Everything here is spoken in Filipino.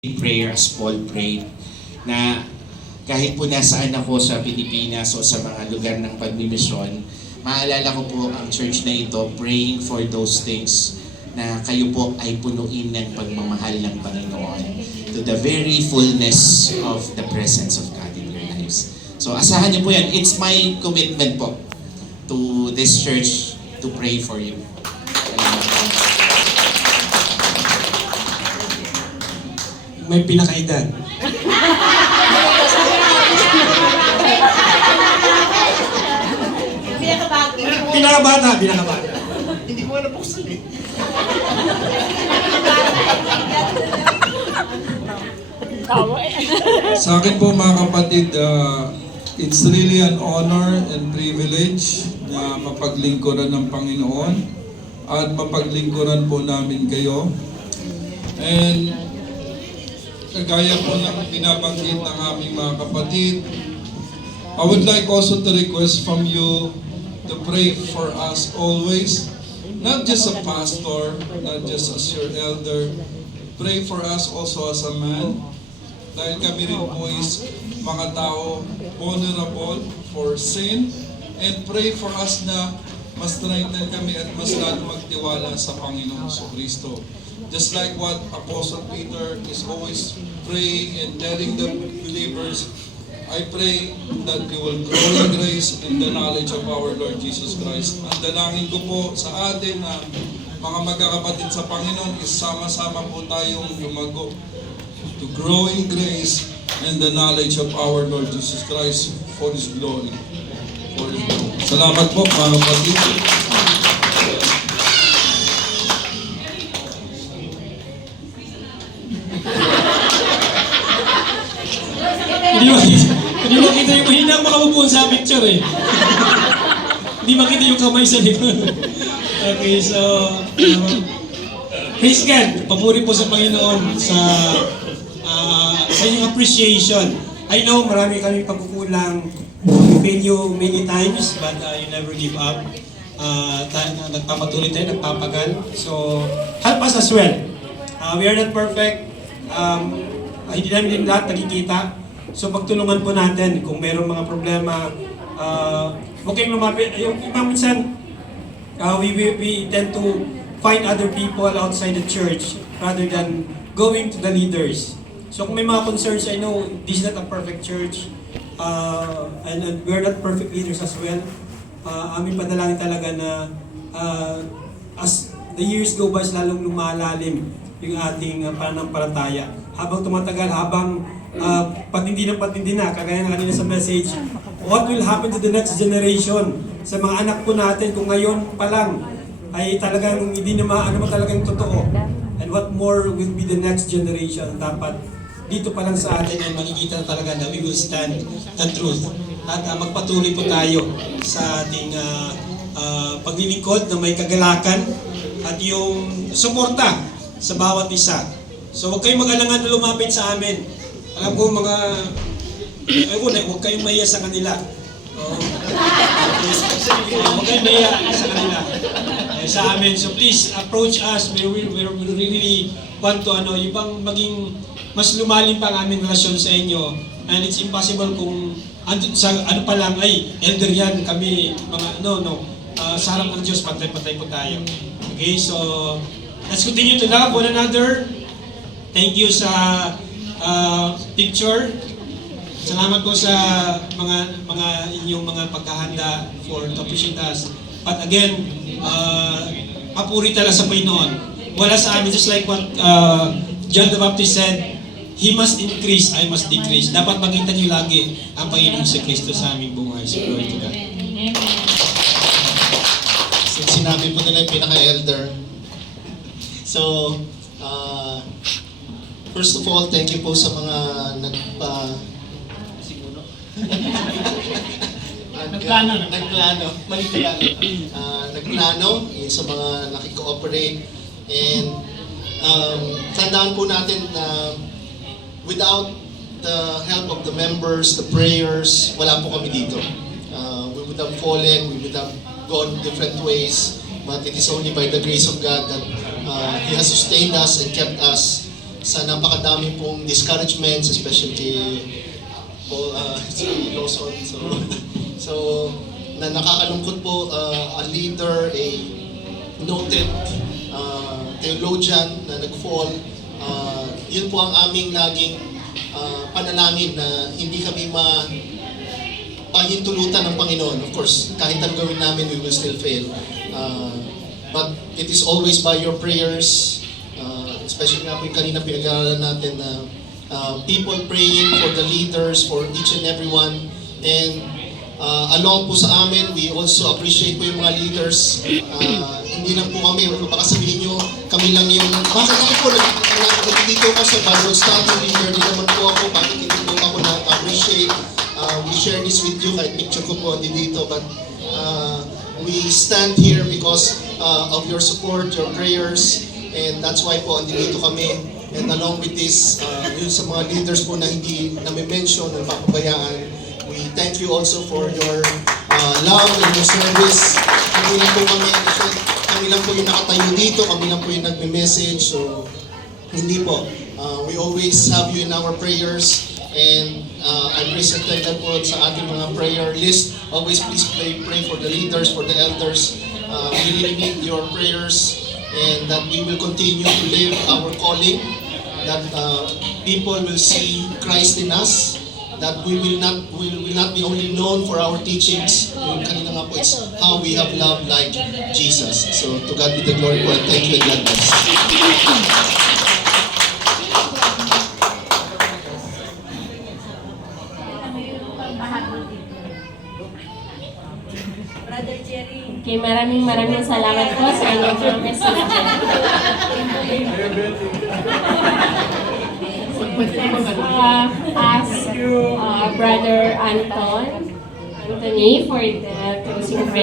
prayer as Paul prayed, na kahit po nasaan ako sa Pilipinas o sa mga lugar ng pagmimisyon, maalala ko po ang church na ito praying for those things na kayo po ay punuin ng pagmamahal ng Panginoon to the very fullness of the presence of God in your lives. So asahan niyo po yan. It's my commitment po to this church to pray for you. May pinakaedad. Pinakabata. Hindi mo alam buksan eh. Sa akin po mga kapatid, it's really an honor and privilege na mapaglingkuran ng Panginoon at mapaglingkuran po namin kayo. And kagaya po ng binabanggit ng aming mga kapatid, I would like also to request from you to pray for us always, not just a pastor, not just as your elder, pray for us also as a man, dahil kami rin po is mga tao vulnerable for sin, and pray for us na mas strengthen kami at mas lalo magtiwala sa Panginoong Kristo. Just like what Apostle Peter is always praying and telling the believers, I pray that we will grow in grace in the knowledge of our Lord Jesus Christ. Ang dalangin ko po sa atin na mga magkakapatid sa Panginoon is sama-sama po tayong lumago to grow in grace and the knowledge of our Lord Jesus Christ for His glory. For His glory. Salamat po mga kapatid. Hindi makita yung mahina ang makabubuan sa picture eh. Hindi makita yung kamay sa likod. Okay, so praise God. Papuri po sa Panginoon sa inyong appreciation. I know marami kami pagkukulang. We fail you many times, but you never give up. Nagpapatuloy tayo, nagpapagal. So, help us as well. We are not perfect. Hindi namin din lahat nakikita. So pagtulungan po natin kung mayroong mga problema, huwag kayong lumapit. Yung iba minsan, we tend to find other people outside the church rather than going to the leaders. So kung may mga concerns, I know this is not a perfect church, and we're not perfect leaders as well. Aming panalangin talaga na as the years go by, lalong lumalalim yung ating pananampalataya. Habang tumatagal, habang patindi na, kagaya ng kanina sa message, what will happen to the next generation? Sa mga anak po natin, kung ngayon pa lang, ay talagang hindi na maano mo talagang totoo. And what more will be the next generation? Dapat dito pa lang sa atin ay makikita na talaga na we will stand the truth. At magpatuloy po tayo sa ating paglilingkod na may kagalakan at yung suporta sa bawat isa. So huwag kayong mag-alangan na lumapit sa amin. Alam ko mga, huwag kayong mahiya sa kanila. Huwag kayong mahiya sa kanila. Sa amin. So please approach us. We really want to yung bang maging mas lumalim pa ang aming relasyon sa inyo. And it's impossible kung sa pa lang, ay, elder yan, kami, mga, sa harap ng Diyos, patay-patay po tayo. Okay, so, let's continue to love one another. Thank you sa picture. Salamat po sa mga inyong mga pagkahanda for to appreciate us. But again, papuri talaga sa Panginoon. Wala sa amin, just like what John the Baptist said, He must increase, I must decrease. Dapat makita niyo lagi ang Panginoon sa Kristo sa aming buhay. So, glory to God. Sinabi po nila yung pinaka-elder. So, first of all, thank you po sa mga nagplano sa mga nakikooperate, and tandaan po natin na without the help of the members, the prayers, wala po kami dito. We would have fallen, we would have gone different ways, but it is only by the grace of God that He has sustained us and kept us sa napakadami pong discouragements, especially kay Paul, si Lawson. So, na nakakalungkot po, a leader, a noted theologian na nag-fall. Yun po ang aming laging panalangin na hindi kami pahintulutan ng Panginoon. Of course, kahit ang gawin namin, we will still fail. But it is always by your prayers, especially nga po yung kanina pinag-aaralan natin na people praying for the leaders, for each and everyone. And along po sa amin, we also appreciate po yung mga leaders. Hindi lang po kami, baka sabihin nyo, kami lang yung, bakit ako po, nandito ako sa Bible study leader, di naman po ako, bakit hindi po ako na-appreciate. We share this with you, kahit picture ko po dito, but we stand here because of your support, your prayers, and that's why po andito kami. And along with this, yun sa mga leaders po na hindi nami-mention, napapabayaan, we thank you also for your love and your service. Kami lang po yung nakatayo dito, kami lang po yung nagme-message, so hindi po. We always have you in our prayers, and I'm presented po sa ating mga prayer list. Always please pray for the leaders, for the elders. We really need your prayers, and that we will continue to live our calling, that people will see Christ in us, that we will not be only known for our teachings. Yung kanina nga po, it's how we have loved like Jesus. So to God be the glory po, and thank you and God bless. Brother Jerry. Okay, maraming salamat po sa inyong mga message. Ask Brother Anthony for the closing prayer.